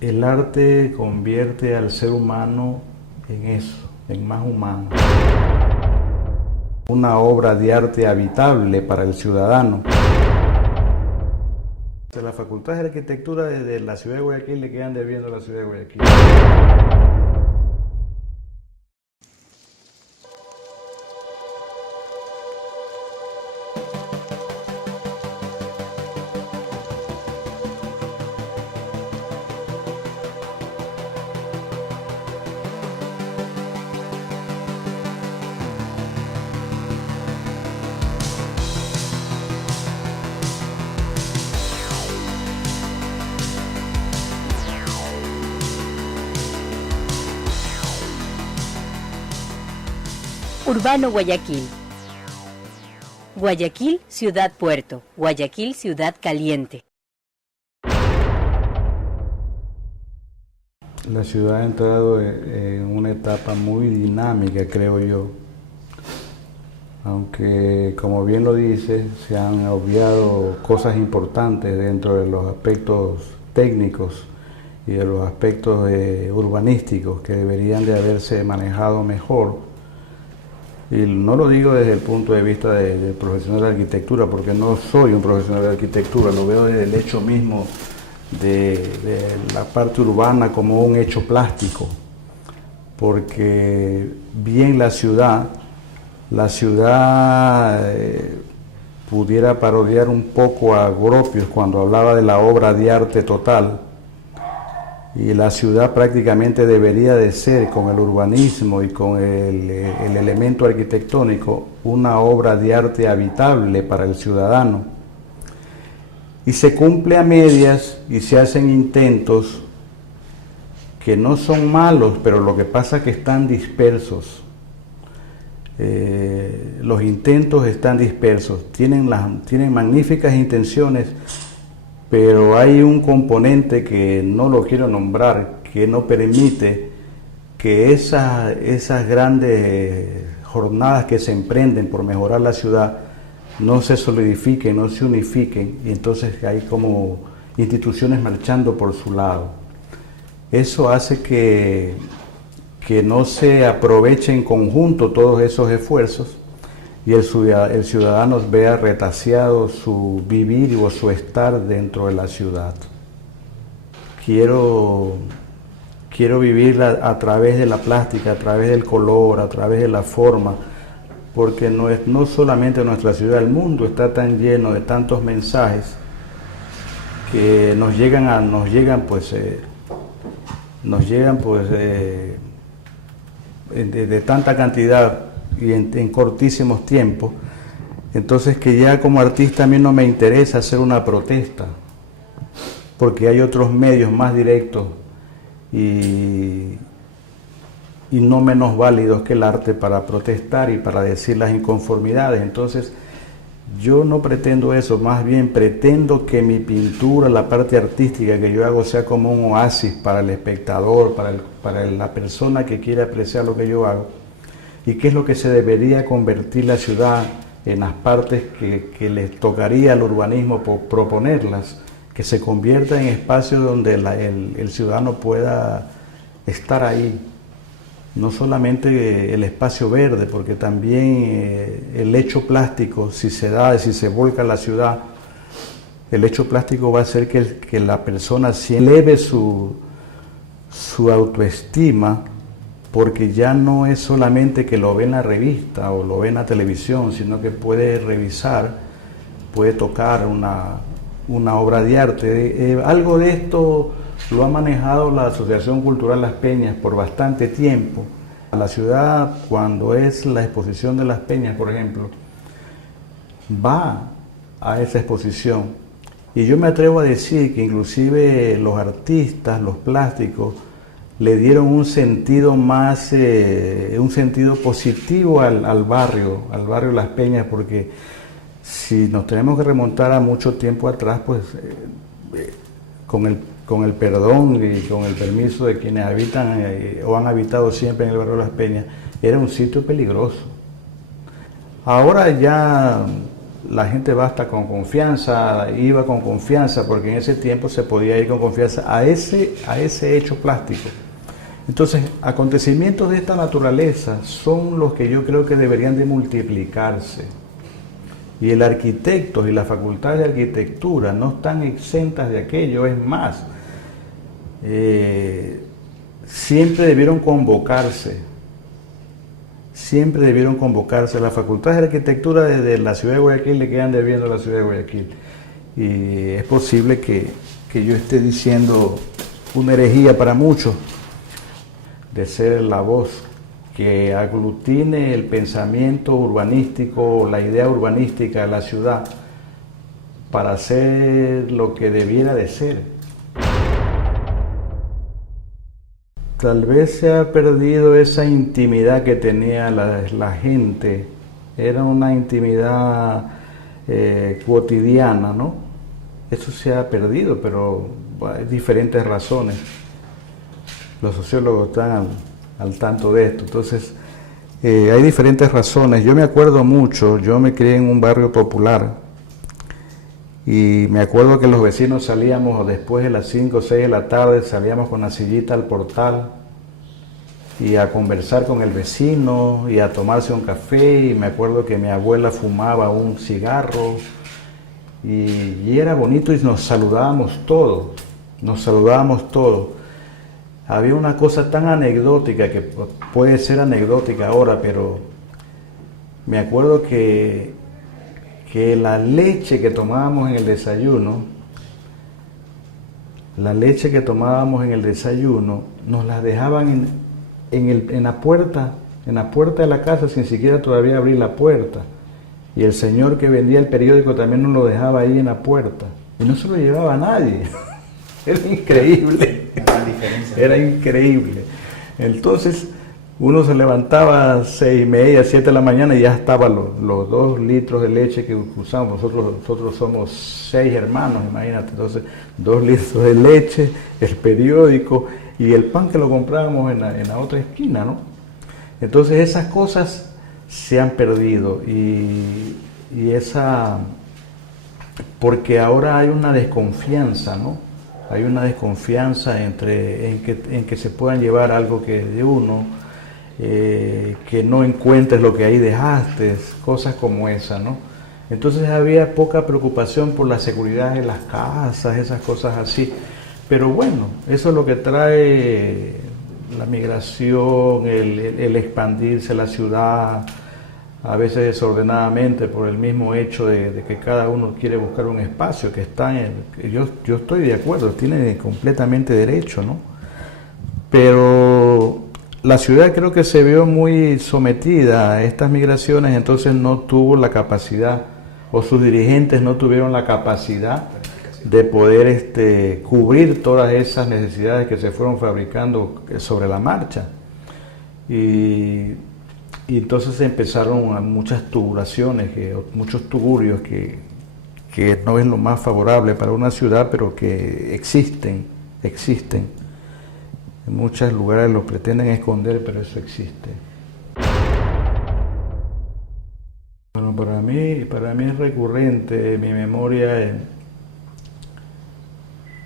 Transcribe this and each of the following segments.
El arte convierte al ser humano en eso, en más humano. Una obra de arte habitable para el ciudadano. Las facultades de arquitectura de la ciudad de Guayaquil le quedan debiendo a la ciudad de Guayaquil. Urbano Guayaquil. Guayaquil, ciudad puerto. Guayaquil, ciudad caliente. La ciudad ha entrado en una etapa muy dinámica, creo yo. Aunque, como bien lo dice, se han obviado cosas importantes dentro de los aspectos técnicos y de los aspectos urbanísticos que deberían de haberse manejado mejor. Y no lo digo desde el punto de vista del profesional de arquitectura, porque no soy un profesional de arquitectura, lo veo desde el hecho mismo de la parte urbana como un hecho plástico, porque bien la ciudad pudiera parodiar un poco a Gropius cuando hablaba de la obra de arte total, y la ciudad prácticamente debería de ser, con el urbanismo y con el elemento arquitectónico, una obra de arte habitable para el ciudadano. Y se cumple a medias y se hacen intentos que no son malos, pero lo que pasa es que están dispersos. Los intentos están dispersos, tienen magníficas intenciones, pero hay un componente que no lo quiero nombrar, que no permite que esas grandes jornadas que se emprenden por mejorar la ciudad no se solidifiquen, no se unifiquen, y entonces hay como instituciones marchando por su lado. Eso hace que no se aproveche en conjunto todos esos esfuerzos y el ciudadano vea retaseado su vivir o su estar dentro de la ciudad. Quiero vivir a través de la plástica, a través del color, a través de la forma, porque no solamente nuestra ciudad, el mundo está tan lleno de tantos mensajes que nos llegan de tanta cantidad y en cortísimos tiempos. Entonces, que ya como artista a mí no me interesa hacer una protesta, porque hay otros medios más directos y no menos válidos que el arte para protestar y para decir las inconformidades. Entonces, yo no pretendo eso, más bien pretendo que mi pintura, la parte artística que yo hago, sea como un oasis para el espectador, para la persona que quiere apreciar lo que yo hago. ¿Y qué es lo que se debería convertir la ciudad en las partes que les tocaría al urbanismo proponerlas? Que se convierta en espacios donde el ciudadano pueda estar ahí. No solamente el espacio verde, porque también el hecho plástico, si se volca la ciudad, el hecho plástico va a hacer que la persona eleve su autoestima, porque ya no es solamente que lo ve en la revista o lo ve en la televisión, sino que puede revisar, puede tocar una obra de arte. Algo de esto lo ha manejado la Asociación Cultural Las Peñas por bastante tiempo. La ciudad, cuando es la exposición de Las Peñas, por ejemplo, va a esa exposición. Y yo me atrevo a decir que inclusive los artistas, los plásticos, le dieron un sentido más, un sentido positivo al barrio Las Peñas, porque si nos tenemos que remontar a mucho tiempo atrás, pues con el perdón y con el permiso de quienes habitan o han habitado siempre en el barrio Las Peñas, era un sitio peligroso. Ahora ya la gente va hasta con confianza, iba con confianza, porque en ese tiempo se podía ir con confianza a ese hecho plástico. Entonces, acontecimientos de esta naturaleza son los que yo creo que deberían de multiplicarse. Y el arquitecto y la facultad de arquitectura no están exentas de aquello, es más, siempre debieron convocarse. Siempre debieron convocarse. Las facultades de arquitectura desde la ciudad de Guayaquil le quedan debiendo a la ciudad de Guayaquil. Y es posible que yo esté diciendo una herejía para muchos, de ser la voz que aglutine el pensamiento urbanístico, la idea urbanística de la ciudad para hacer lo que debiera de ser. Tal vez se ha perdido esa intimidad que tenía la gente. Era una intimidad cotidiana, ¿no? Eso se ha perdido, pero hay diferentes razones. Los sociólogos están al tanto de esto. Entonces, hay diferentes razones. Yo me acuerdo mucho, yo me crié en un barrio popular y me acuerdo que los vecinos salíamos después de las 5 o 6 de la tarde, salíamos con la sillita al portal y a conversar con el vecino y a tomarse un café, y me acuerdo que mi abuela fumaba un cigarro y era bonito y nos saludábamos todos. Había una cosa tan anecdótica, que puede ser anecdótica ahora, pero me acuerdo que la leche que tomábamos en el desayuno, nos la dejaban en la puerta de la casa, sin siquiera todavía abrir la puerta. Y el señor que vendía el periódico también nos lo dejaba ahí en la puerta. Y no se lo llevaba a nadie. Era increíble. Era increíble. Entonces, uno se levantaba a 6:30, 7 de la mañana y ya estaban los 2 litros de leche que usamos. Nosotros somos 6 hermanos, imagínate. Entonces, 2 litros de leche, el periódico y el pan que lo comprábamos en la otra esquina, ¿no? Entonces, esas cosas se han perdido y porque ahora hay una desconfianza, ¿no? Hay una desconfianza en que se puedan llevar algo que de uno, que no encuentres lo que ahí dejaste, cosas como esa, ¿no? Entonces había poca preocupación por la seguridad de las casas, esas cosas así. Pero bueno, eso es lo que trae la migración, el expandirse la ciudad, a veces desordenadamente por el mismo hecho de que cada uno quiere buscar un espacio que está yo estoy de acuerdo, tiene completamente derecho, ¿no? Pero la ciudad creo que se vio muy sometida a estas migraciones, entonces no tuvo la capacidad, o sus dirigentes no tuvieron la capacidad de poder cubrir todas esas necesidades que se fueron fabricando sobre la marcha. Y entonces empezaron muchas tubulaciones, muchos tuburios que no es lo más favorable para una ciudad, pero que existen. En muchos lugares lo pretenden esconder, pero eso existe. Bueno, para mí es recurrente en mi memoria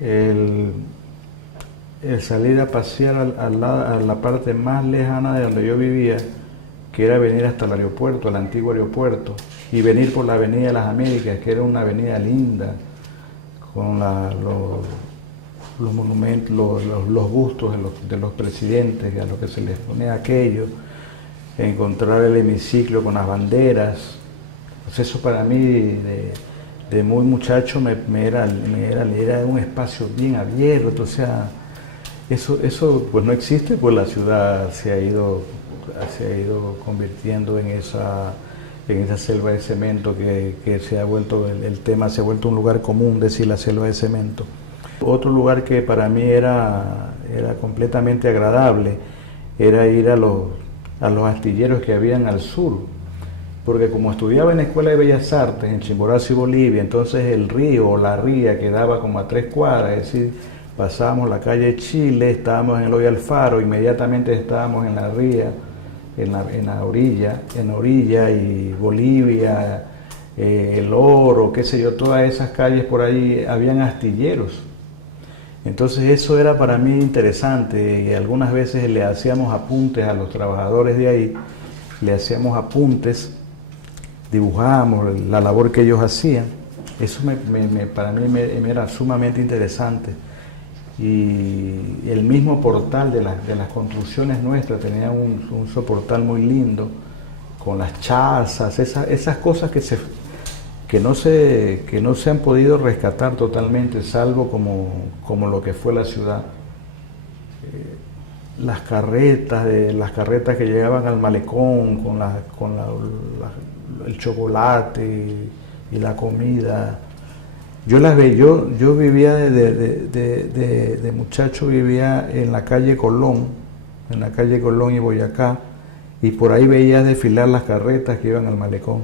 el salir a pasear a la parte más lejana de donde yo vivía, que era venir hasta el aeropuerto, el antiguo aeropuerto, y venir por la Avenida de las Américas, que era una avenida linda, con los monumentos, los bustos de los presidentes, a los que se les ponía aquello, encontrar el hemiciclo con las banderas. Pues eso para mí, de muy muchacho, era un espacio bien abierto, o sea, eso pues no existe, pues la ciudad se ha ido convirtiendo en esa selva de cemento que se ha vuelto, el tema se ha vuelto un lugar común, decir la selva de cemento. Otro lugar que para mí era completamente agradable era ir a los astilleros que habían al sur, porque como estudiaba en la Escuela de Bellas Artes en Chimborazo y Bolivia, entonces el río o la ría quedaba como a 3 cuadras, es decir, pasábamos la calle Chile, estábamos en el Hoyo Alfaro, inmediatamente estábamos en la ría, en la orilla, y Bolivia, El Oro, qué sé yo, todas esas calles por ahí, habían astilleros. Entonces eso era para mí interesante y algunas veces le hacíamos apuntes a los trabajadores de ahí, le hacíamos apuntes, dibujábamos la labor que ellos hacían. Eso para mí me era sumamente interesante. Y el mismo portal de las construcciones nuestras tenía un soportal muy lindo, con las chazas, esas cosas que no se han podido rescatar totalmente, salvo como lo que fue la ciudad. Las carretas que llegaban al malecón con el chocolate y la comida. Yo vivía de muchacho, vivía en la calle Colón y Boyacá, y por ahí veía desfilar las carretas que iban al malecón.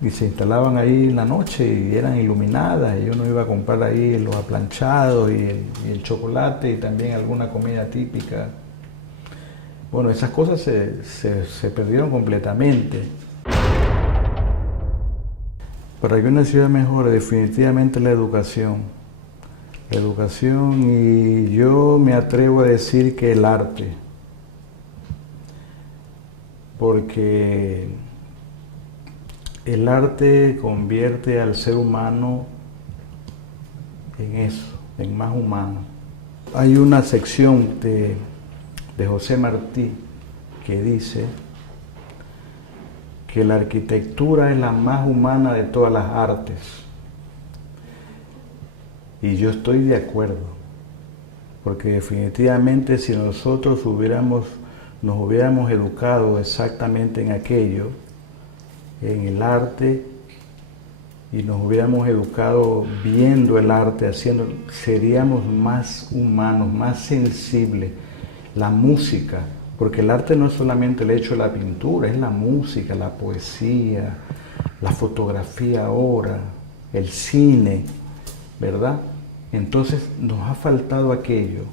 Y se instalaban ahí en la noche y eran iluminadas, y uno iba a comprar ahí los aplanchados y el chocolate y también alguna comida típica. Bueno, esas cosas se perdieron completamente. Para que una ciudad mejore, definitivamente la educación. La educación, y yo me atrevo a decir que el arte. Porque el arte convierte al ser humano en eso, en más humano. Hay una sección de José Martí que dice que la arquitectura es la más humana de todas las artes. Y yo estoy de acuerdo, porque definitivamente si nosotros nos hubiéramos educado exactamente en aquello, en el arte, y nos hubiéramos educado viendo el arte, seríamos más humanos, más sensibles. La música, porque el arte no es solamente el hecho de la pintura, es la música, la poesía, la fotografía ahora, el cine, ¿verdad? Entonces nos ha faltado aquello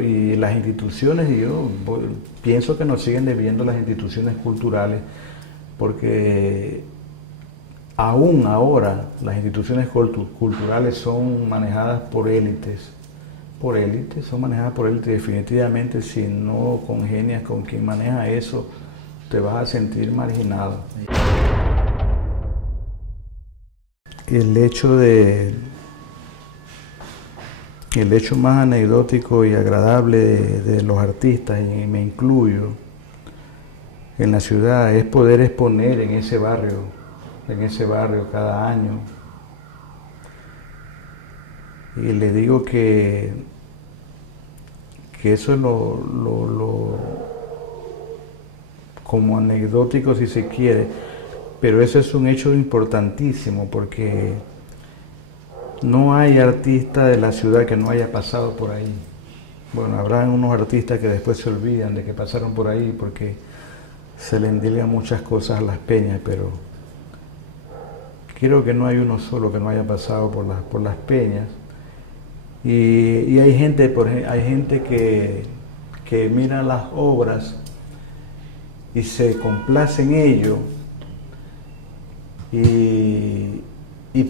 y las instituciones, y yo pienso que nos siguen debiendo las instituciones culturales, porque aún ahora las instituciones culturales son manejadas por élites, definitivamente si no congenias con quien maneja eso, te vas a sentir marginado. El hecho más anecdótico y agradable de los artistas, y me incluyo, en la ciudad, es poder exponer en ese barrio cada año. Y le digo que eso es como anecdótico si se quiere, pero eso es un hecho importantísimo, porque no hay artista de la ciudad que no haya pasado por ahí. Bueno, habrán unos artistas que después se olvidan de que pasaron por ahí porque se le endilgan muchas cosas a las peñas, pero creo que no hay uno solo que no haya pasado por las peñas. Y hay gente que mira las obras y se complace en ello y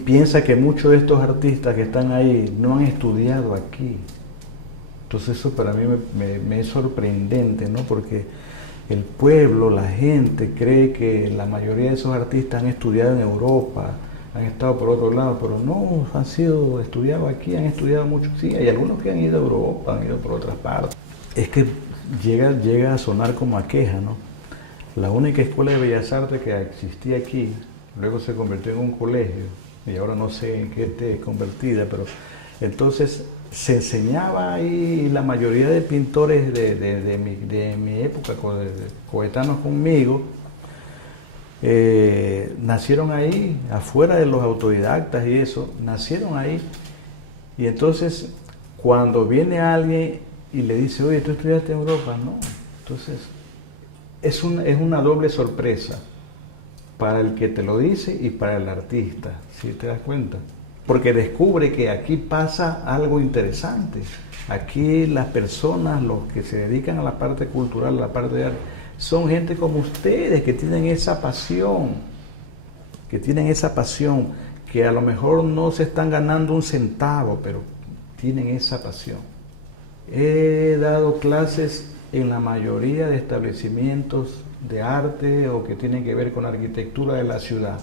piensa que muchos de estos artistas que están ahí no han estudiado aquí. Entonces eso para mí me es sorprendente, ¿no? Porque el pueblo, la gente cree que la mayoría de esos artistas han estudiado en Europa, han estado por otro lado, pero no, han sido estudiados aquí, han estudiado mucho. Sí, hay algunos que han ido a Europa, han ido por otras partes. Es que llega a sonar como a queja, ¿no? La única escuela de Bellas Artes que existía aquí, luego se convirtió en un colegio, y ahora no sé en qué esté convertida, pero entonces se enseñaba ahí, la mayoría de pintores de mi época, coetanos conmigo, nacieron ahí, afuera de los autodidactas y eso, nacieron ahí. Y entonces cuando viene alguien y le dice, oye, ¿tú estudiaste en Europa? No. Entonces es una doble sorpresa para el que te lo dice y para el artista, ¿sí te das cuenta? Porque descubre que aquí pasa algo interesante. Aquí las personas, los que se dedican a la parte cultural, a la parte de arte, son gente como ustedes que tienen esa pasión, que a lo mejor no se están ganando un centavo, pero tienen esa pasión. He dado clases en la mayoría de establecimientos de arte o que tienen que ver con la arquitectura de la ciudad.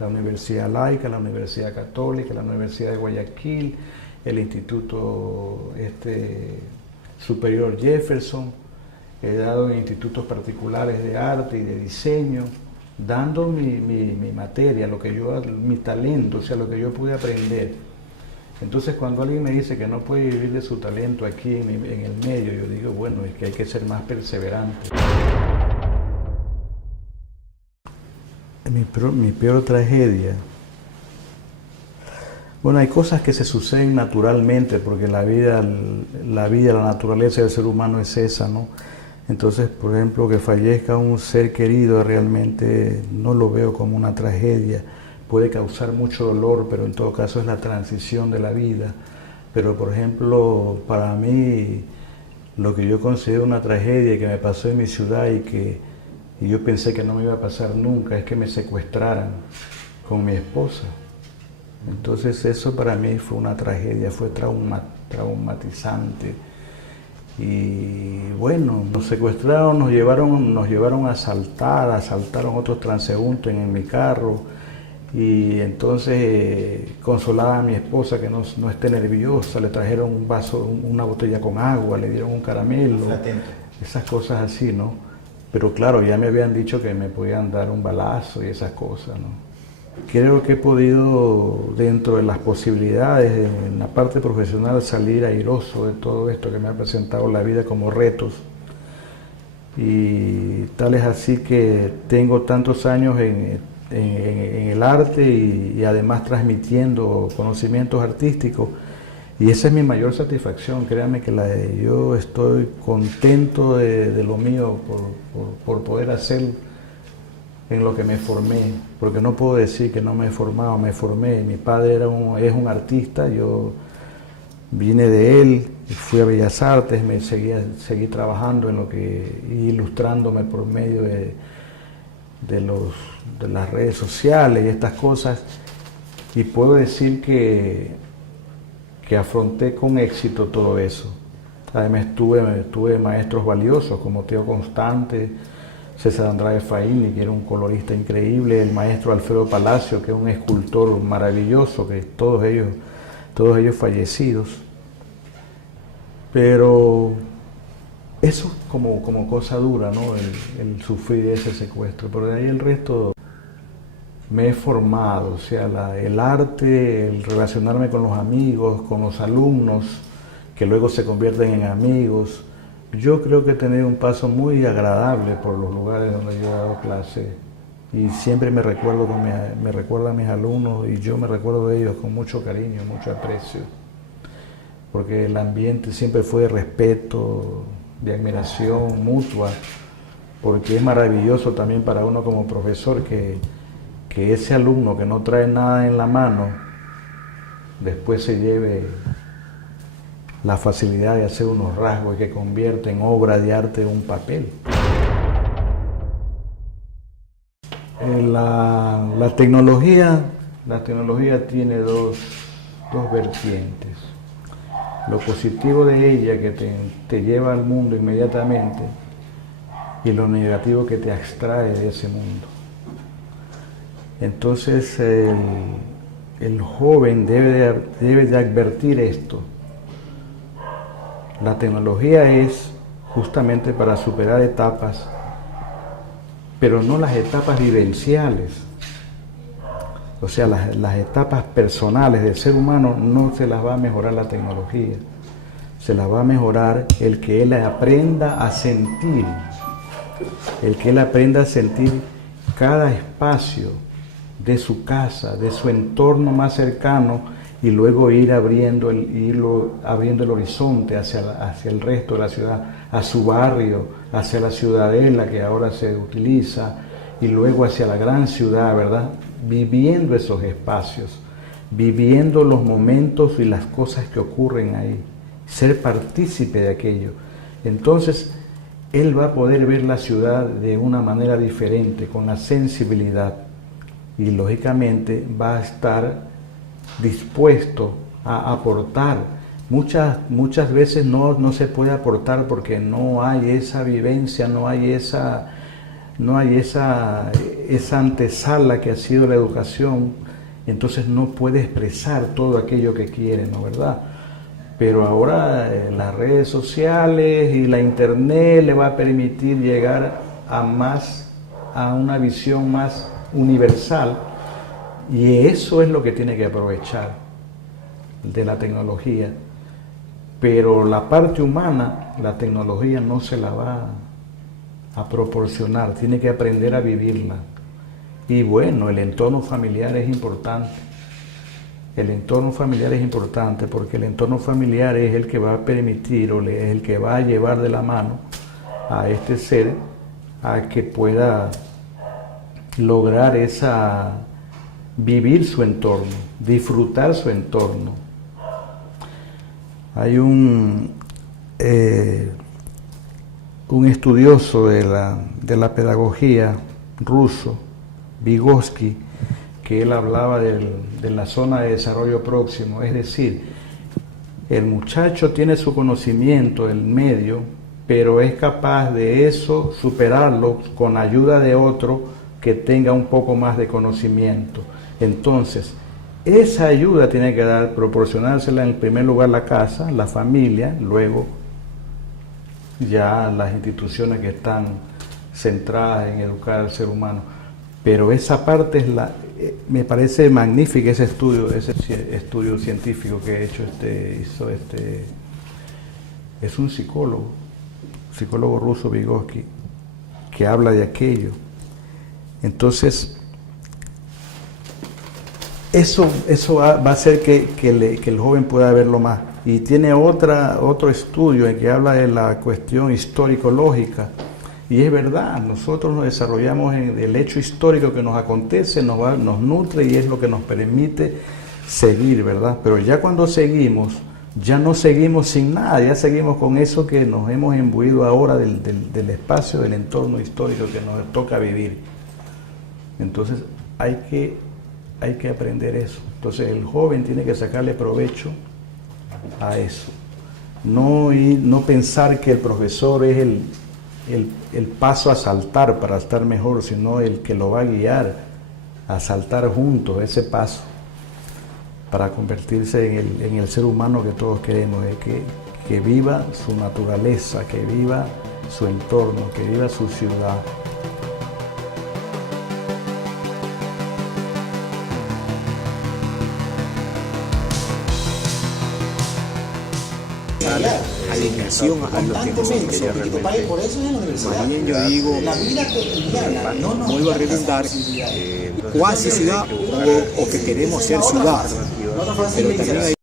La Universidad Laica, la Universidad Católica, la Universidad de Guayaquil, el Instituto Superior Jefferson. He dado en institutos particulares de arte y de diseño, dando mi materia, mi talento, o sea, lo que yo pude aprender. Entonces, cuando alguien me dice que no puede vivir de su talento aquí en el medio, yo digo, bueno, es que hay que ser más perseverante. Mi peor tragedia. Bueno, hay cosas que se suceden naturalmente, porque la vida, la naturaleza del ser humano es esa, ¿no? Entonces, por ejemplo, que fallezca un ser querido realmente no lo veo como una tragedia. Puede causar mucho dolor, pero en todo caso es la transición de la vida. Pero, por ejemplo, para mí, lo que yo considero una tragedia que me pasó en mi ciudad y yo pensé que no me iba a pasar nunca, es que me secuestraran con mi esposa. Entonces eso para mí fue una tragedia, fue traumatizante. Y bueno, nos secuestraron, nos llevaron a asaltaron otros transeúntes en mi carro. Y entonces consolaba a mi esposa que no esté nerviosa, le trajeron un vaso, una botella con agua, le dieron un caramelo, esas cosas así, ¿no? Pero claro, ya me habían dicho que me podían dar un balazo y esas cosas, ¿no? Creo que he podido, dentro de las posibilidades, en la parte profesional, salir airoso de todo esto que me ha presentado la vida como retos. Y tal es así que tengo tantos años en el arte y además transmitiendo conocimientos artísticos, y esa es mi mayor satisfacción. Créanme que yo estoy contento de lo mío por poder hacer en lo que me formé, porque no puedo decir que no me he formado, me formé. Mi padre es un artista, yo vine de él, fui a Bellas Artes, seguí trabajando en ilustrándome por medio de las redes sociales y estas cosas, y puedo decir que afronté con éxito todo eso. Además tuve maestros valiosos como Teo Constante, César Andrade Faini, que era un colorista increíble, el maestro Alfredo Palacio, que es un escultor maravilloso, que todos ellos fallecidos. Pero eso como cosa dura, ¿no? El sufrir ese secuestro. Pero de ahí el resto me he formado, o sea, el arte, el relacionarme con los amigos, con los alumnos, que luego se convierten en amigos. Yo creo que he tenido un paso muy agradable por los lugares donde yo he dado clase, y siempre me recuerdo a mis alumnos, y yo me recuerdo de ellos con mucho cariño, mucho aprecio, porque el ambiente siempre fue de respeto, de admiración mutua, porque es maravilloso también para uno como profesor que ese alumno que no trae nada en la mano después se lleve la facilidad de hacer unos rasgos que convierte en obra de arte un papel. La tecnología tiene dos vertientes. Lo positivo de ella, que te lleva al mundo inmediatamente, y lo negativo que te abstrae de ese mundo. Entonces el joven debe de advertir esto. La tecnología es justamente para superar etapas, pero no las etapas vivenciales. O sea, las etapas personales del ser humano no se las va a mejorar la tecnología. Se las va a mejorar el que él aprenda a sentir. El que él aprenda a sentir cada espacio de su casa, de su entorno más cercano, y luego ir abriendo el horizonte hacia el resto de la ciudad, a su barrio, hacia la ciudadela que ahora se utiliza, y luego hacia la gran ciudad, ¿verdad? Viviendo esos espacios, viviendo los momentos y las cosas que ocurren ahí, ser partícipe de aquello. Entonces, él va a poder ver la ciudad de una manera diferente, con la sensibilidad, y lógicamente va a estar dispuesto a aportar. Muchas veces no se puede aportar porque no hay esa vivencia, no hay esa antesala que ha sido la educación, entonces no puede expresar todo aquello que quiere, ¿no verdad? Pero ahora las redes sociales y la internet le va a permitir llegar a una visión más universal, y eso es lo que tiene que aprovechar de la tecnología. Pero la parte humana, la tecnología no se la va a proporcionar, tiene que aprender a vivirla. Y bueno, el entorno familiar es importante. El entorno familiar es importante porque el entorno familiar es el que va a permitir o es el que va a llevar de la mano a este ser a que pueda lograr vivir su entorno, disfrutar su entorno. Hay un estudioso de la pedagogía ruso, Vygotsky, que él hablaba de la zona de desarrollo próximo, es decir, el muchacho tiene su conocimiento, el medio, pero es capaz de eso superarlo con ayuda de otro que tenga un poco más de conocimiento. Entonces, esa ayuda tiene que proporcionársela en primer lugar la casa, la familia, luego ya las instituciones que están centradas en educar al ser humano. Pero esa parte me parece magnífica, ese estudio científico que ha hecho es un psicólogo ruso, Vygotsky, que habla de aquello. Entonces, eso va a hacer que el joven pueda verlo más. Y tiene otro estudio en que habla de la cuestión histórico-lógica. Y es verdad, nosotros nos desarrollamos en el hecho histórico que nos acontece, nos nutre y es lo que nos permite seguir, ¿verdad? Pero ya cuando seguimos, ya no seguimos sin nada, ya seguimos con eso que nos hemos imbuido ahora del espacio, del entorno histórico que nos toca vivir. Entonces hay que aprender eso. Entonces el joven tiene que sacarle provecho a eso. No pensar que el profesor es el paso a saltar para estar mejor, sino el que lo va a guiar a saltar juntos ese paso para convertirse en el ser humano que todos queremos, que viva su naturaleza, que viva su entorno, que viva su ciudad. Alineación a lo que nosotros queríamos realmente. Más bien yo digo, vuelvo a redundar, cuasi ciudad o que queremos ser ciudad, pero también hay